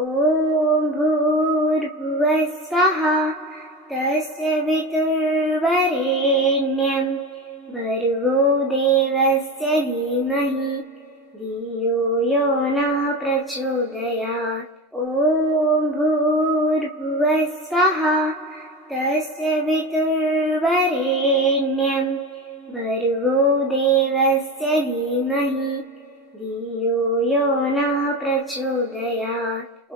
ॐ भूर्भुवः स्वः तस्य पितुर्वरेण्यं भर्गो देवस्य धीमहि धियो यो नः प्रचोदयात्। ॐ भूर्भुवः स्वः तस्य पितुर्वरेण्यं भर्गो देवस्य धीमहि धियो यो नः प्रचोदयात्। ॐ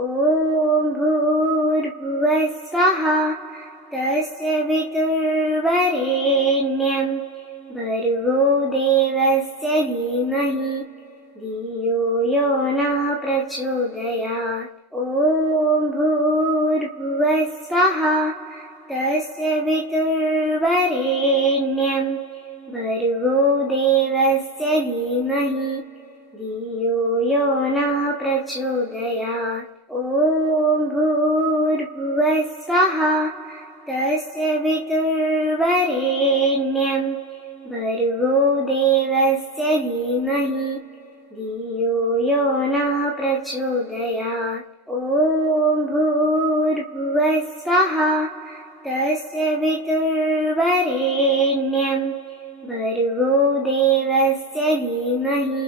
भूर्भुवः स्वः तस्य पितुर्वरेण्यं भर्गो देवस्य धीमहि धियो यो नः प्रचोदयात्। ॐ भूर्भुवः स्वः तस्य पितुर्वरेण्यं भर्गो देवस्य धीमहि धियो यो नः प्रचोदयात्। ॐ भूर्भुवः स्वः तस्य पितुर्वरेण्यं भर्गो देवस्य धीमहि धियो यो नः प्रचोदयात्। ॐ भूर्भुवः स्वः तस्य पितुर्वरेण्यं भर्गो देवस्य धीमहि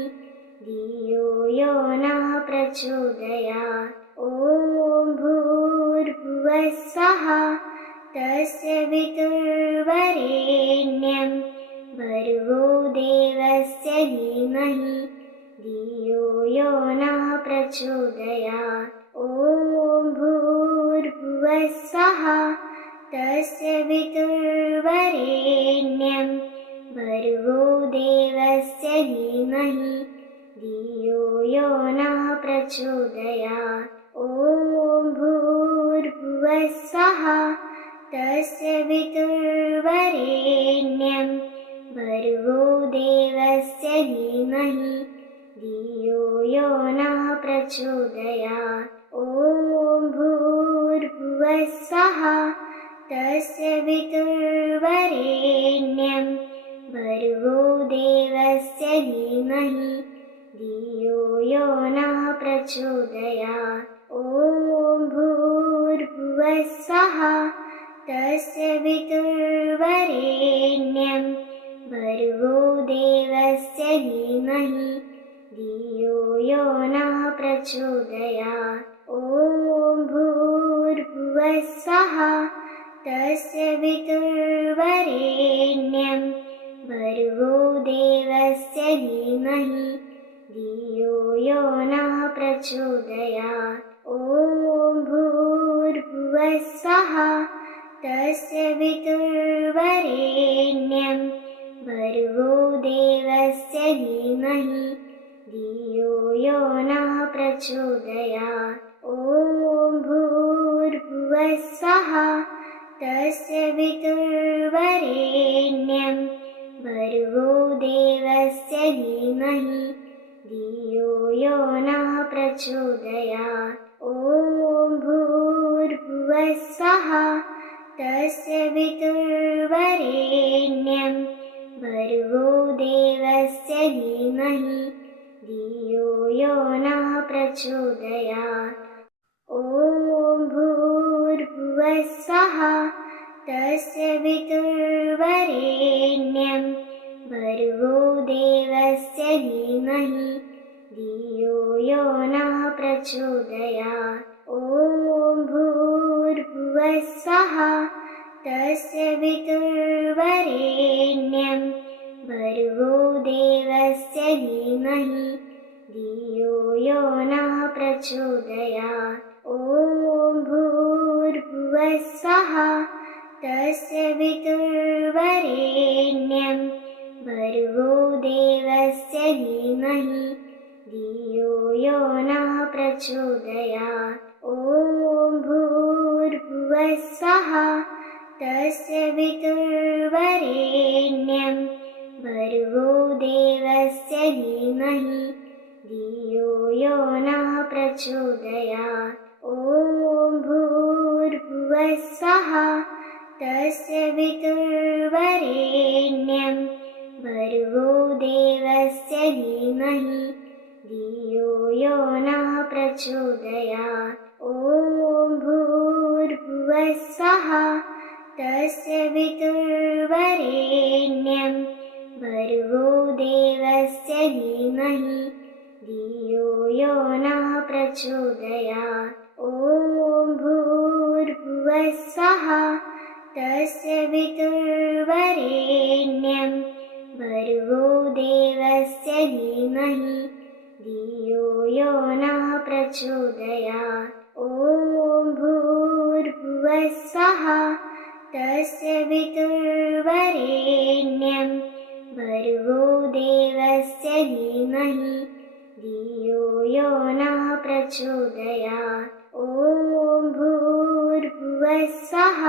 धियो यो नः प्रचोदयात्। ॐ भूर्भुवः स्वः तस्य पितुर्वरेण्यं भर्गो देवस्य धीमहि धियो यो नः प्रचोदयात्। ॐ भूर्भुवः स्वः तस्य पितुर्वरेण्यं भर्गो देवस्य धीमहि धियो यो नः प्रचोदयात्। ॐ भूर्भुवः स्वः तस्य पितुर्वरेण्यं भर्गो देवस्य धीमहि धियो यो नः प्रचोदयात्। ॐ भूर्भुवः स्वः तस्य पितुर्वरेण्यं भर्गो देवस्य धीमहि धियो यो नः प्रचोदयात्। ॐ भूर्भुवः स्वः तस्य पितुर्वरेण्यं भर्गो देवस्य धीमहि धियो यो नः प्रचोदयात्। ॐ भूर्भुवः स्वः तस्य पितुर्वरेण्यं भर्गो देवस्य धीमहि धियो यो नः प्रचोदयात्। ॐ भूर्भुवः स्वः तस्य पितुर्वरेण्यं भर्गो देवस्य धीमहि धियो यो नः प्रचोदयात्। ॐ भूर्भुवः स्वः तस्य पितुर्वरेण्यं भर्गो देवस्य धीमहि धियो यो नः प्रचोदयात्। ॐ भूर्भुवः स्वः तस्य पितुर्वरेण्यं भर्गो देवस्य धीमहि धियो यो नः प्रचोदयात्। ॐ भूर्भुवः स्वः तस्य पितुर्वरेण्यं भर्गो देवस्य धीमहि धियो यो नः प्रचोदयात्। ॐ भूर्भुवः स्वः तस्य पितुर्वरेण्यं भर्गो देवस्य धीमहि धियो यो नः प्रचोदयात्। ॐ भूर्भुवः स्वः तस्य पितुर्वरेण्यं भर्गो देवस्य धीमहि धियो यो नः प्रचोदयात्। ॐ भूर्भुवः स्वः तस्य पितुर्वरेण्यं भर्गो देवस्य धीमहि धियो यो नः प्रचोदयात्। ॐ भूर्भुवः स्वः तस्य पितुर्वरेण्यं भर्गो देवस्य धीमहि धियो यो नः प्रचोदयात्। ॐ भूर्भुवः स्वः तस्य पितुर्वरेण्यं भर्गो देवस्य धीमहि धियो यो नः प्रचोदयात्। ॐ भूर्भुवः स्वः तस्य पितुर्वरेण्यं भर्गो देवस्य धीमहि धियो यो नः प्रचोदयात्। ॐ भूर्भुवः स्वः तस्य पितुर्वरेण्यं भर्गो देवस्य धीमहि धियो यो नः प्रचोदयात्। ॐ भूर्भुवः स्वः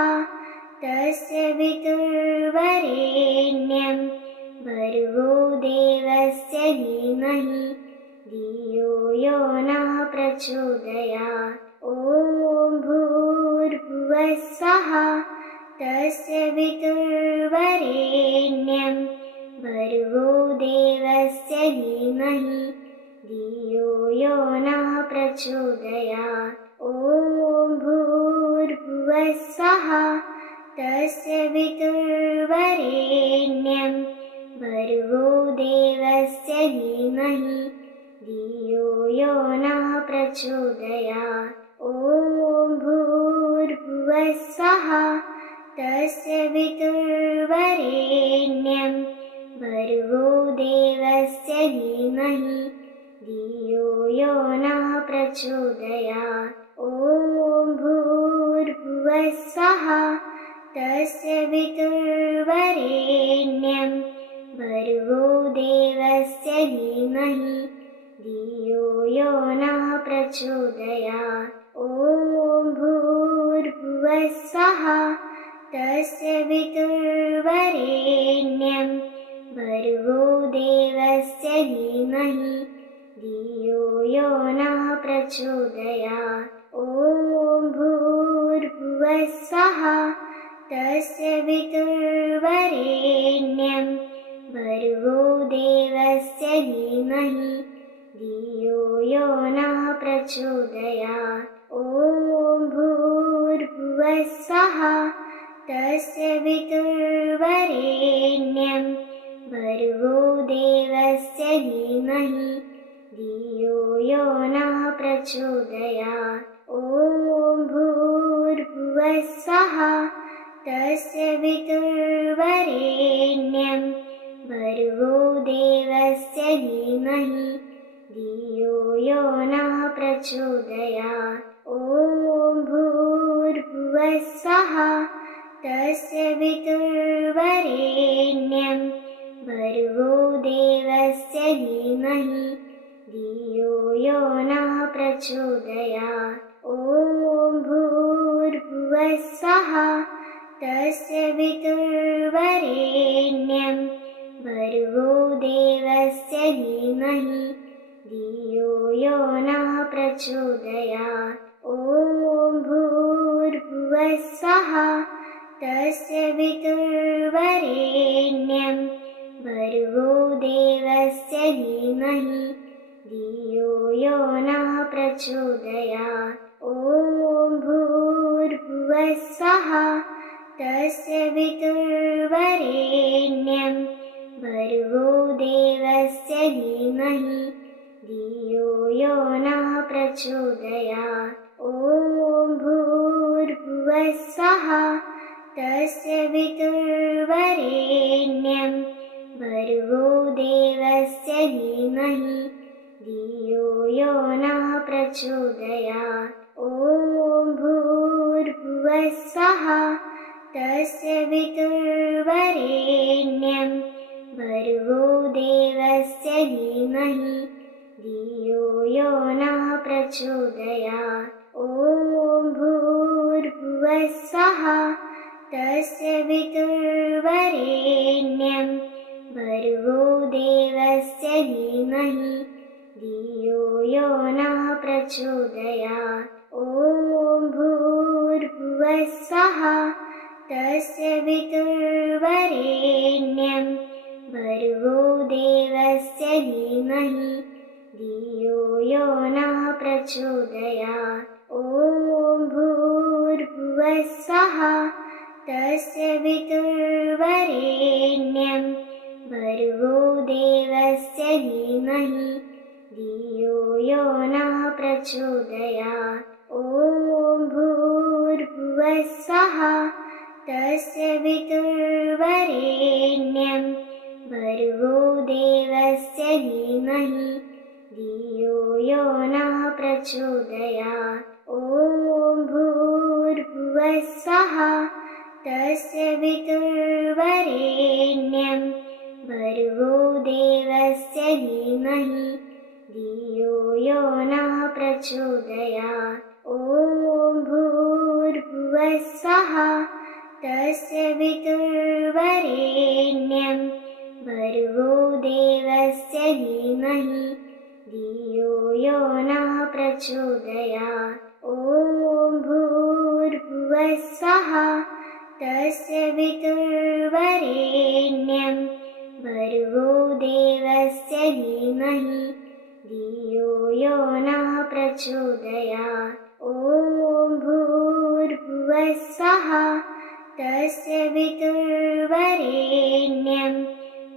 तस्य पितुर्वरेण्यं भर्गो देवस्य धीमहि धियो यो नः प्रचोदयात्। ॐ भूर्भुवः स्वः तस्य पितुर्वरेण्यं भर्गो देवस्य धीमहि धियो यो नः प्रचोदयात्। ॐ भूर्भुवः स्वः तस्य पितुर्वरेण्यं भर्गो देवस्य धीमहि धियो यो नः प्रचोदयात्। ॐ भूर्भुवः स्वः तस्य पितुर्वरेण्यं भर्गो देवस्य धीमहि धियो यो नः प्रचोदयात्। ॐ भूर्भुवः स्वः तस्य पितुर्वरेण्यं भर्गो देवस्य धीमहि धियो यो नः प्रचोदयात्। ॐ भूर्भुवः स्वः तस्य पितुर्वरेण्यं भर्गो देवस्य धीमहि धियो यो नः प्रचोदयात्। ॐ भूर्भुवः स्वः तस्य पितुर्वरेण्यं भर्गो देवस्य धीमहि धियो यो नः प्रचोदयात्। ॐ भूर्भुवः स्वः तस्य पितुर्वरेण्यं भर्गो देवस्य धीमहि धियो यो नः प्रचोदयात्। ॐ भूर्भुवः स्वः तस्य पितुर्वरेण्यं भर्गो देवस्य धीमहि धियो यो नः प्रचोदयात्। ॐ भूर्भुवः स्वः तस्य पितुर्वरेण्यं भर्गो देवस्य धीमहि धियो यो नः प्रचोदयात्। ॐ भूर्भुवः स्वः तस्य पितुर्वरेण्यं भर्गो देवस्य धीमहि धियो यो नः प्रचोदयात्। ॐ भूर्भुवः स्वः तस्य पितुर्वरेण्यं भर्गो देवस्य धीमहि धियो यो नः प्रचोदयात्। ॐ भूर्भुवः स्वः तस्य पितुर्वरेण्यं भर्गो देवस्य धीमहि धियो यो नः प्रचोदयात्। ॐ भूर्भुवः स्वः तस्य पितुर्वरेण्यं भर्गो देवस्य धीमहि धियो यो नः प्रचोदयात्। ॐ भूर्भुवः स्वः तस्य पितुर्वरेण्यं भर्गो देवस्य धीमहि धियो यो नः प्रचोदयात्। ॐ भूर्भुवः स्वः तस्य पितुर्वरेण्यं भर्गो देवस्य धीमहि धियो यो नः प्रचोदयात्। ॐ भूर्भुवः स्वः तस्य पितुर्वरेण्यं भर्गो देवस्य धीमहि धियो यो नः प्रचोदयात्। ॐ भूर्भुवः स्वः तस्य वितुर्वरेण्यं भर्गो देवस्य धीमहि धियो यो नः प्रचोदयात्। ॐ भूर्भुवः स्वः तस्य वितुर्वरेण्यं भर्गो देवस्य धीमहि धियो यो नः प्रचोदयात्। ॐ भूर्भुवः स्वः तस्य वितुर्वरेण्यं भर्गो देवस्य धीमहि धियो यो नः प्रचोदयात्। ॐ भूर्भुवः स्वः तस्य वितुर्वरेण्यं भर्गो देवस्य धीमहि धियो यो नः प्रचोदयात्। ॐ भूर्भुवः स्वः तस्य वितुर्वरेण्यं भर्गो देवस्य धीमहि धियो यो नः प्रचोदयात्। ॐ भूर्भुवः स्वः तस्य वितुर्वरेण्यं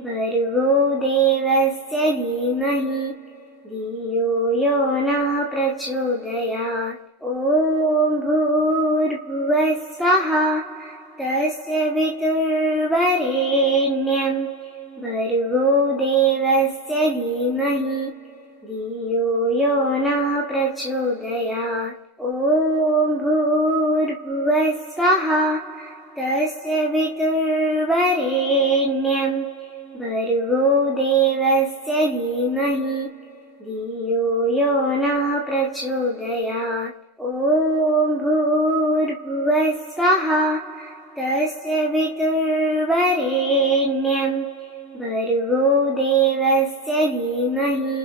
भर्गो देवस्य धीमहि धियो यो नः प्रचोदयात्। ॐ भूर्भुवः स्वः तस्य वितुर्वरेण्यं भर्गो देवस्य धीमहि धियो यो नः प्रचोदयात्। ॐ भूर्भुवः स्वः तस्य वितुर्वरेण्यं भर्गो देवस्य धीमहि धियो यो नः प्रचोदयात्। ॐ भूर्भुवः स्वः तस्य वितुर्वरेण्यं भर्गो देवस्य धीमहि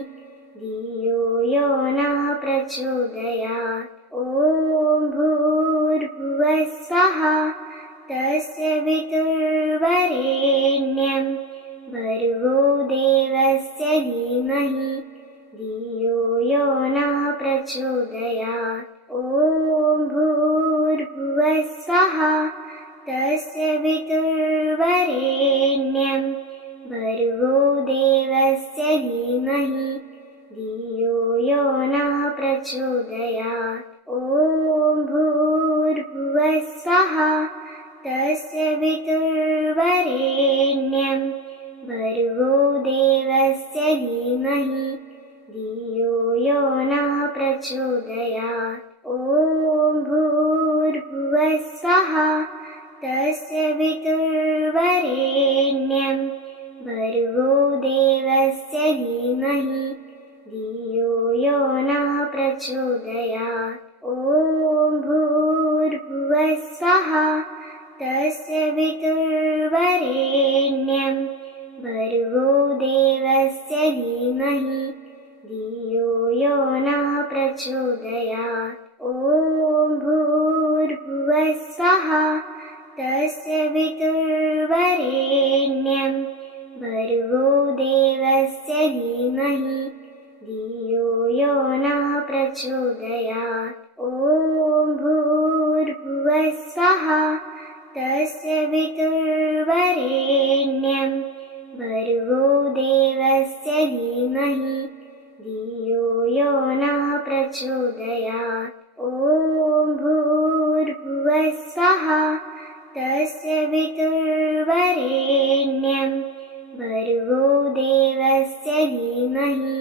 धियो यो नः प्रचोदयात्। ॐ भूर्भुवः स्वः तस्य वितुर्वरेण्यं भर्गो देवस्य धीमहि धियो यो नः प्रचोदयात्। ॐ भूर्भुवः स्वः तस्य वितुर्वरेण्यं भर्गो देवस्य धीमहि धियो यो नः प्रचोदयात्। ॐ भूर्भुवः स्वः तस्य वितुर्वरेण्यं भर्गो देवस्य धीमहि धियो यो नः प्रचोदयात्। ॐ भूर्भुवः स्वः तस्य वितुर्वरेण्यं भर्गो देवस्य धीमहि धियो यो नः प्रचोदयात्। ॐ भूर्भुवः स्वः तस्य वितुर्वरेण्यं भर्गो देवस्य धीमहि धियो यो नः प्रचोदयात्। ॐ भूर्भुवः स्वः तस्य वितुर्वरेण्यं भर्गो देवस्य धीमहि धियो यो नः प्रचोदयात्। ॐ भूर्भुवः स्वः तस्य वितुर्वरेण्यं भर्गो देवस्य धीमहि धियो यो नः प्रचोदयात्। ॐ भूर्भुवः स्वः तस्य वितुर्वरेण्यं भर्गो देवस्य धीमहि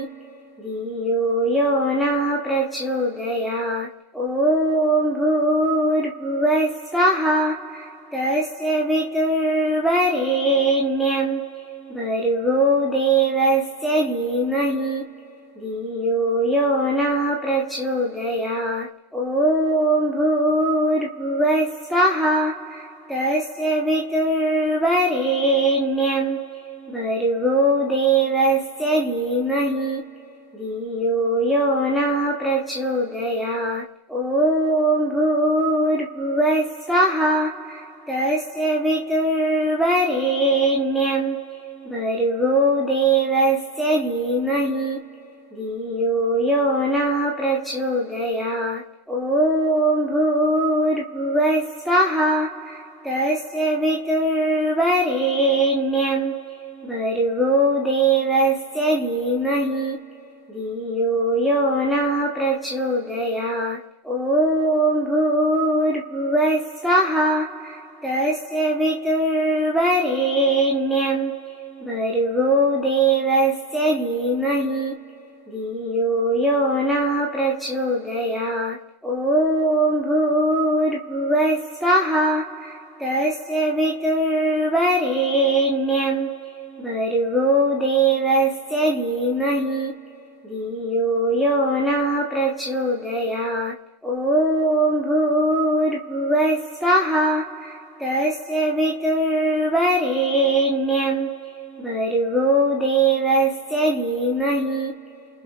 धियो यो नः प्रचोदयात्। ॐ भूर्भुवः स्वः तस्य वितुर्वरेण्यं भर्गो देवस्य धीमहि धियो यो नः प्रचोदयात्। ॐ भूर्भुवः स्वः तस्य वितुर्वरेण्यं भर्गो देवस्य धीमहि धियो यो नः प्रचोदयात्। ॐ भूर्भुवः स्वः तस्य वितुर्वरेण्यं भर्गो देवस्य धीमहि धियो यो नः प्रचोदयात्। ॐ भूर्भुवः स्वः तस्य पितुर्वरेण्यं भर्गो देवस्य धीमहि धियो यो नः प्रचोदयात्। ॐ भूर्भुवः स्वः तस्य पितुर्वरेण्यं भर्गो देवस्य धीमहि धियो यो नः प्रचोदयात्। ॐ भूर्भुवः स्वः तस्य पितुर्वरेण्यं भर्गो देवस्य धीमहि धियो यो नः प्रचोदयात्। ॐ भूर्भुवः स्वः तस्य पितुर्वरेण्यं भर्गो देवस्य धीमहि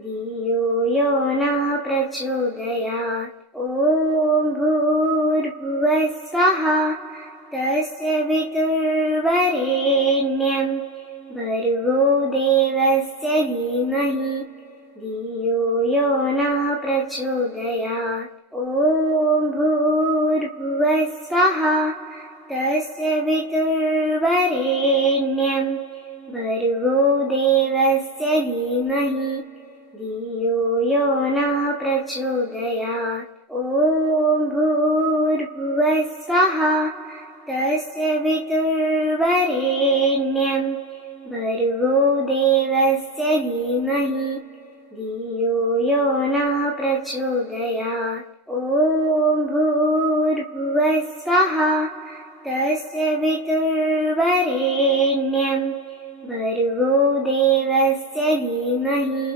धियो यो नः प्रचोदयात्। ॐ भूर्भुवः स्वः तस्य पितुर्वरेण्यं भर्गो देवस्य धीमहि धियो यो नः प्रचोदयात्। ॐ भूर्भुवः स्वः तस्य पितुर्वरेण्यं भर्गो देवस्य धीमहि धियो यो नः प्रचोदयात्। ॐ भूर्भुवः स्वः तस्य पितुर्वरेण्यं भर्गो देवस्य धीमहि धियो यो नः प्रचोदयात्। ॐ भूर्भुवः स्वः तस्य पितुर्वरेण्यं भर्गो देवस्य धीमहि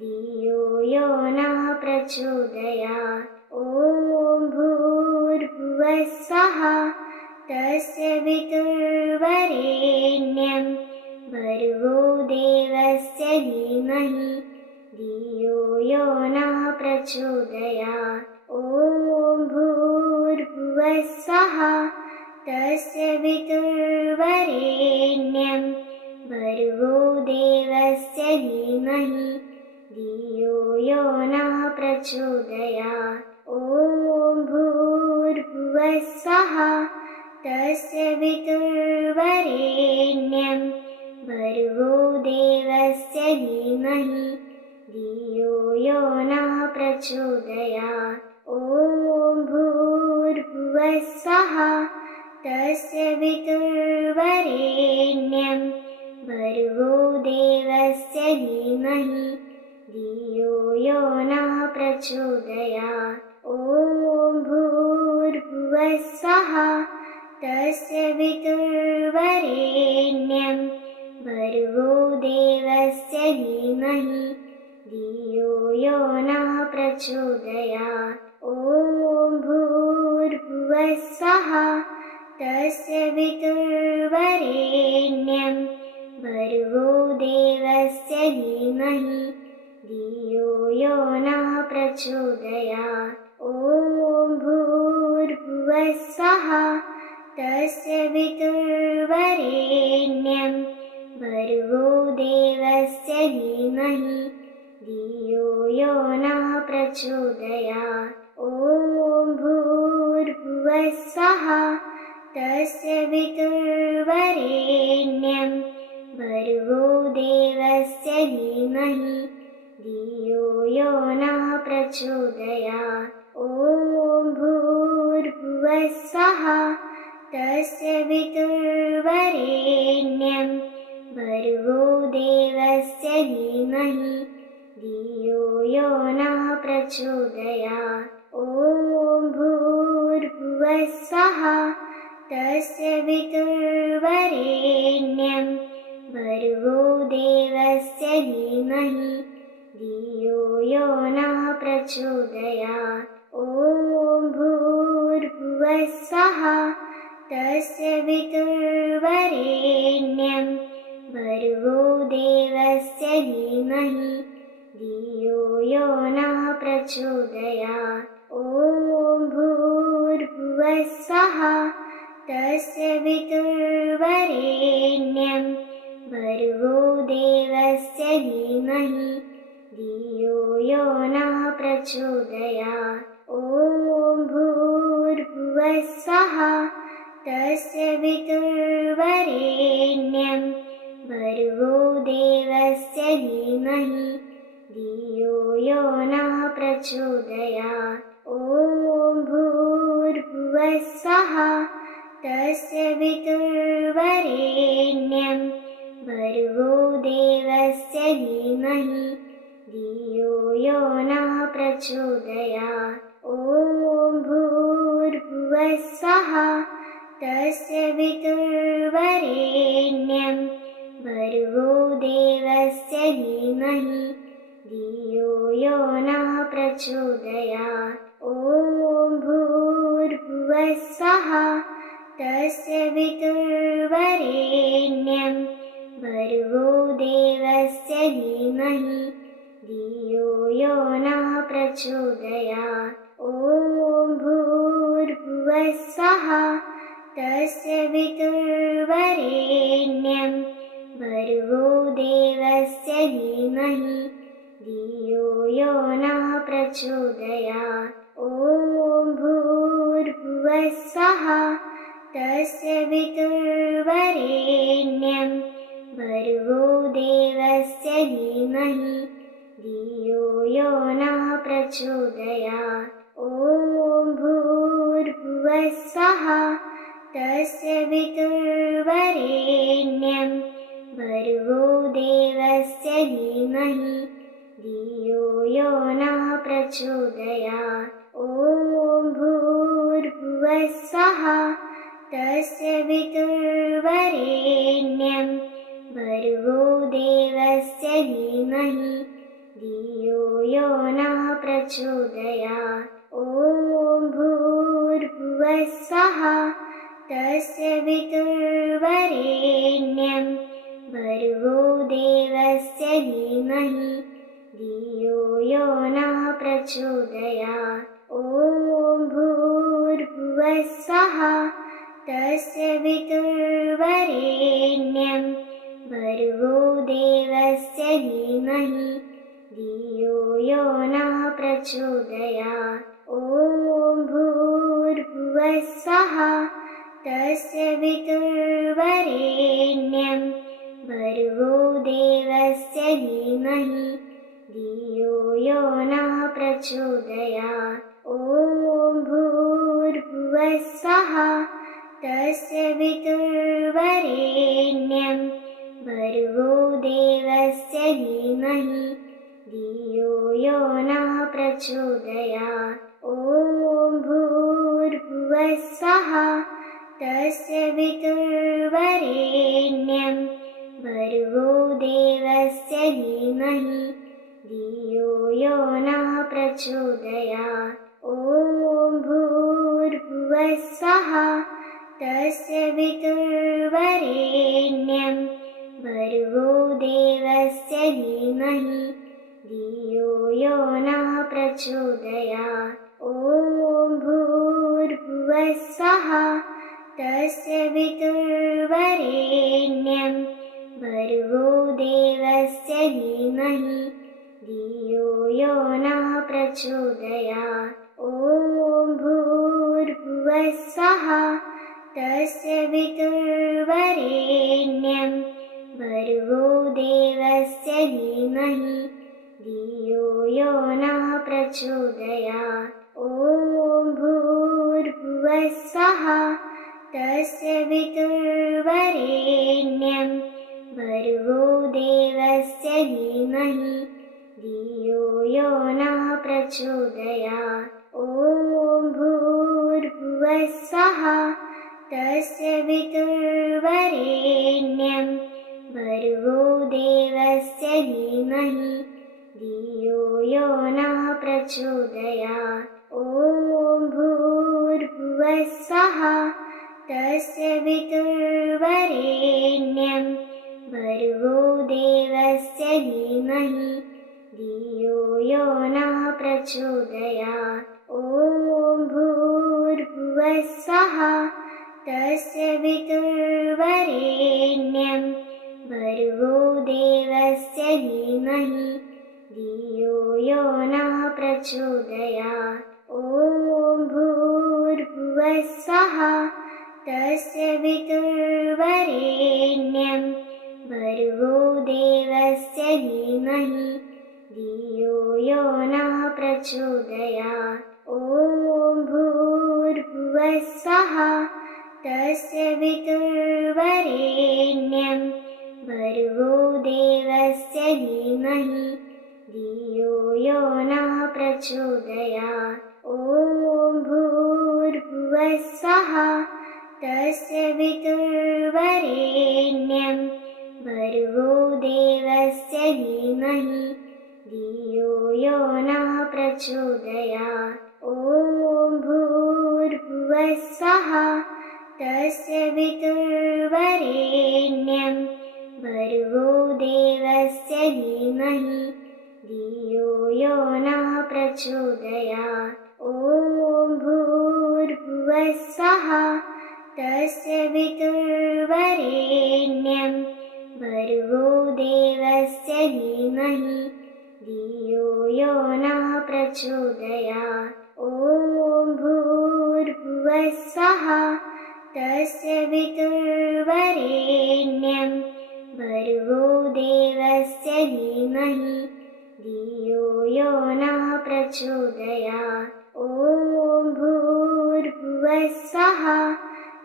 धियो यो नः प्रचोदयात्। ॐ भूर्भुवः स्वः तस्य पितुर्वरेण्यं भर्गो देवस्य धीमहि धियो यो नः प्रचोदयात्। ॐ भूर्भुवः स्वः तस्य पितुर्वरेण्यं भर्गो देवस्य धीमहि धियो यो नः प्रचोदयात्। ॐ भूर्भुवः स्वः तस्य पितुर्वरेण्यं भर्गो देवस्य धीमहि धियो यो नः प्रचोदयात्। ॐ भूर्भुवः स्वः तस्य पितुर्वरेण्यं भर्गो देवस्य धीमहि धियो यो नः प्रचोदयात्। ॐ भूर्भुवः स्वः तस्य पितुर्वरेण्यं भर्गो देवस्य धीमहि धियो यो नः प्रचोदयात्। ॐ भूर्भुवः स्वः तस्य पितुर्वरेण्यं भर्गो देवस्य धीमहि धियो यो नः प्रचोदयात्। ॐ भूर्भुवः स्वः तस्य पितुर्वरेण्यं भर्गो देवस्य धीमहि धियो यो नः प्रचोदयात्। ॐ भूर्भुवः स्वः तस्य पितुर्वरेण्यं भर्गो देवस्य धीमहि धियो यो नः प्रचोदयात्। ॐ भूर्भुवः स्वः तस्य पितुर्वरेण्यं भर्गो देवस्य धीमहि धियो यो नः प्रचोदयात्। ॐ भूर्भुवः स्वः तस्य पितुर्वरेण्यं भर्गो देवस्य धीमहि धियो यो नः प्रचोदयात्। ॐ भूर्भुवः स्वः तस्य पितुर्वरेण्यं भर्गो देवस्य धीमहि धियो यो नः प्रचोदयात्। ॐ भूर्भुवः स्वः तस्य पितुर्वरेण्यं भर्गो देवस्य धीमहि धियो यो नः प्रचोदयात्। ॐ भूर्भुवः स्वः तस्य पितुर्वरेण्यं भर्गो देवस्य धीमहि धियो यो नः प्रचोदयात्। ॐ भूर्भुवः स्वः तस्य पितुर्वरेण्यं भर्गो देवस्य धीमहि धियो यो नः प्रचोदयात्। ॐ भूर्भुवः स्वः तस्य पितुर्वरेण्यं भर्गो देवस्य धीमहि धियो यो नः प्रचोदयात्। ॐ भूर्भुवः स्वः तस्य पितुर्वरेण्यं भर्गो देवस्य धीमहि धियो यो नः प्रचोदयात्। ॐ भूर्भुवः स्वः तस्य पितुर्वरेण्यं भर्गो देवस्य धीमहि धियो यो नः प्रचोदयात्। ॐ भूर्भुवः स्वः तस्य पितुर्वरेण्यं भर्गो देवस्य धीमहि धियो यो नः प्रचोदयात्। ॐ भूर्भुवः स्वः तस्य पितुर्वरेण्यं भर्गो देवस्य धीमहि धियो यो नः प्रचोदयात्। ॐ भूर्भुवः स्वः तस्य पितुर्वरेण्यं भर्गो देवस्य धीमहि धियो यो नः प्रचोदयात्। ॐ भूर्भुवः स्वः तस्य पितुर्वरेण्यं भर्गो देवस्य धीमहि धियो यो नः प्रचोदयात्। ॐ भूर्भुवः स्वः तस्य पितुर्वरेण्यं भर्गो देवस्य धीमहि धियो यो नः प्रचोदयात्। ॐ भूर्भुवः स्वः तस्य पितुर्वरेण्यं भर्गो देवस्य धीमहि धियो यो नः प्रचोदयात्। ॐ भूर्भुवः स्वः तस्य पितुर्वरेण्यं भर्गो देवस्य धीमहि धियो यो नः प्रचोदयात्। ॐ भूर्भुवः स्वः तस्य पितुर्वरेण्यं भर्गो देवस्य धीमहि धियो यो नः प्रचोदयात्। ॐ भूर्भुवः स्वः तस्य पितुर्वरेण्यं भर्गो देवस्य धीमहि धियो यो नः प्रचोदयात्। ॐ भूर्भुवः स्वः तस्य पितुर्वरेण्यं भर्गो देवस्य धीमहि धियो यो नः प्रचोदयात्। ॐ भूर्भुवः स्वः तस्य पितुर्वरेण्यं भर्गो देवस्य धीमहि धियो यो नः प्रचोदयात्। ॐ भूर्भुवः स्वः तस्य पितुर्वरेण्यं भर्गो देवस्य धीमहि धियो यो नः प्रचोदयात्। ॐ भूर्भुवः स्वः तस्य पितुर्वरेण्यं भर्गो देवस्य धीमहि धियो यो नः प्रचोदयात्। ॐ भूर्भुवः स्वः तस्य पितुर्वरेण्यं भर्गो देवस्य धीमहि धियो यो नः प्रचोदयात्। ॐ भूर्भुवः स्वः तस्य पितुर्वरेण्यं भर्गो देवस्य धीमहि धियो यो नः प्रचोदयात्। ॐ भूर्भुवः स्वः तस्य पितुर्वरेण्यं भर्गो देवस्य धीमहि धियो यो नः प्रचोदयात्। ॐ भूर्भुवः स्वः तस्य पितुर्वरेण्यं भर्गो देवस्य धीमहि धियो यो नः प्रचोदयात्। ॐ भूर्भुवः स्वः तस्य पितुर्वरेण्यं भर्गो देवस्य धीमहि धियो यो नः प्रचोदयात्। ॐ भूर्भुवः स्वः तस्य पितुर्वरेण्यं भर्गो देवस्य धीमहि धियो यो नः प्रचोदयात्। ॐ भूर्भुवः स्वः तस्य पितुर्वरेण्यं भर्गो देवस्य धीमहि धियो यो नः प्रचोदयात्। ॐ भूर्भुवः स्वः तस्य पितुर्वरेण्यं भर्गो देवस्य धीमहि धियो यो नः प्रचोदयात्। ॐ भूर्भुवः स्वः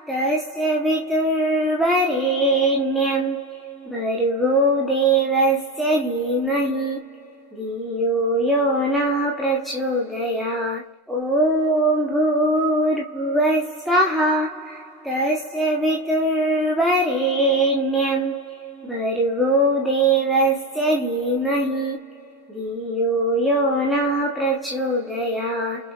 तस्य पितुर्वरेण्यं भर्गो देवस्य धीमहि धियो यो नः प्रचोदयात्। ॐ भूर्भुवः स्वः तस्य पितुर्वरेण्यं भर्गो देवस्य धीमहि धियो यो नः प्रचोदयात्।